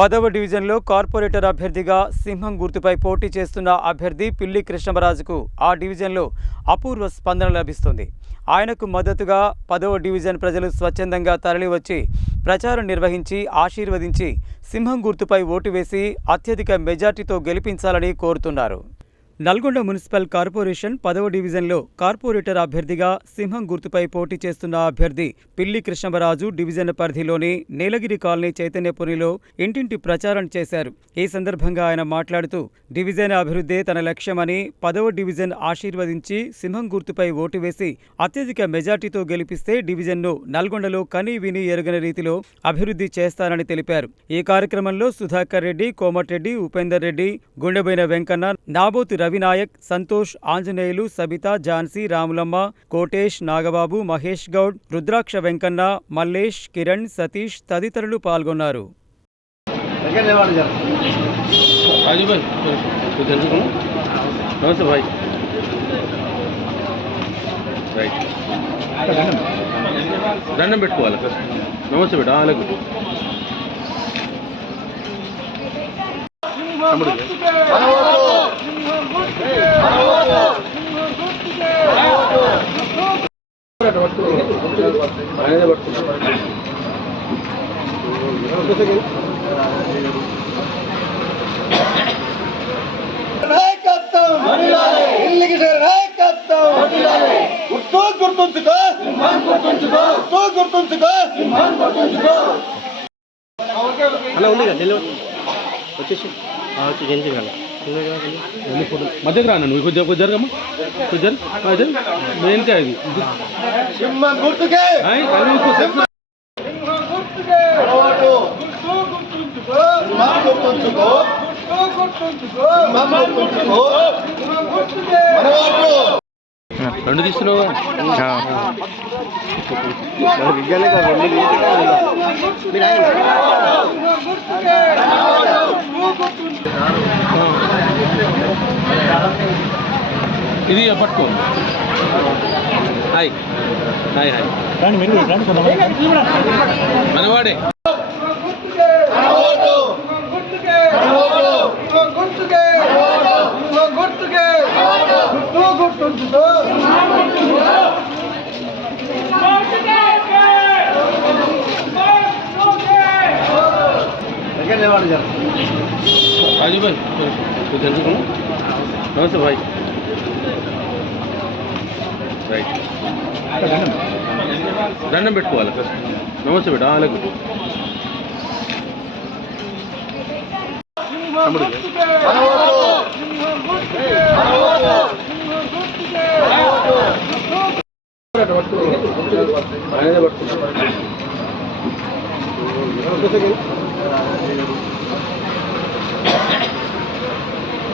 పదవ డివిజన్లో కార్పొరేటర్ అభ్యర్థిగా సింహం గుర్తుపై పోటీ చేస్తున్న అభ్యర్థి పిల్లి కృష్ణమరాజుకు ఆ డివిజన్లో అపూర్వ స్పందన లభిస్తుంది. ఆయనకు మద్దతుగా పదవ డివిజన్ ప్రజలు స్వచ్ఛందంగా తరలివచ్చి ప్రచారం నిర్వహించి ఆశీర్వదించి సింహం గుర్తుపై ఓటు వేసి అత్యధిక మెజార్టీతో గెలిపించాలని కోరుతున్నారు. నల్గొండ మున్సిపల్ కార్పొరేషన్ పదవ డివిజన్లో కార్పొరేటర్ అభ్యర్థిగా సింహం గుర్తుపై పోటీ చేస్తున్న అభ్యర్థి పిల్లి కృష్ణమరాజు డివిజన్ పరిధిలోని నీలగిరి కాలనీ చైతన్యపురిలో ఇంటింటి ప్రచారం చేశారు. ఈ సందర్భంగా ఆయన మాట్లాడుతూ డివిజన్ అభివృద్ధే తన లక్ష్యమని పదవ డివిజన్ ఆశీర్వదించి సింహం గుర్తుపై ఓటు వేసి అత్యధిక మెజార్టీతో గెలిపిస్తే డివిజన్ను నల్గొండలో కనీ విని ఎరుగని రీతిలో అభివృద్ధి చేస్తానని తెలిపారు. ఈ కార్యక్రమంలో సుధాకర్ రెడ్డి కోమటిరెడ్డి ఉపేందర్ రెడ్డి గుండెబోయిన వెంకన్న నాబోతు రవినాయక్ సంతోష్ ఆంజనేయులు సబిత ఝాన్సీ రాములమ్మ కోటేష్ నాగబాబు మహేష్ గౌడ్ రుద్రాక్ష వెంకన్న మల్లేష్ కిరణ్ సతీష్ తదితరులు పాల్గొన్నారు. దండం పెట్టుకోవాలి నమస్తే. బిడ్డ అలాగే నాయకత్వం. ఇల్లుకి నాయకత్వం. గుర్తు గుర్తుంచుకో. గుర్తు గుర్తుంచుకో. అలా ఉంది కదా డెలివరీ. వచ్చేసి. వచ్చి జంతి కదా మధ్యకి రాను నువ్వు? కొంచెం కొంచెం జరగమ్మా. కొంచెం జరు. మెయిన్గా ఇది? సింహం గుర్తుకే. ఆయ్, కళ్ళు మూసుకో. సింహం గుర్తుకే అలవాటు సింహం గుర్తుంచుకో సింహం గుర్తుంచుకో అలవాటు రెండు తీసుకున్నావు ఇది పట్టుకో హాయ్ హాయ్ హాయ్ మనవాడే రాజు భాయ్ నమస్తే భాయ్ రైట్ దండం పెట్టుకోవాలి ఫస్ట్ నమస్తే బిడ్డ అలాగే తమ్ముడు ఆయనదే పట్టుకుంటా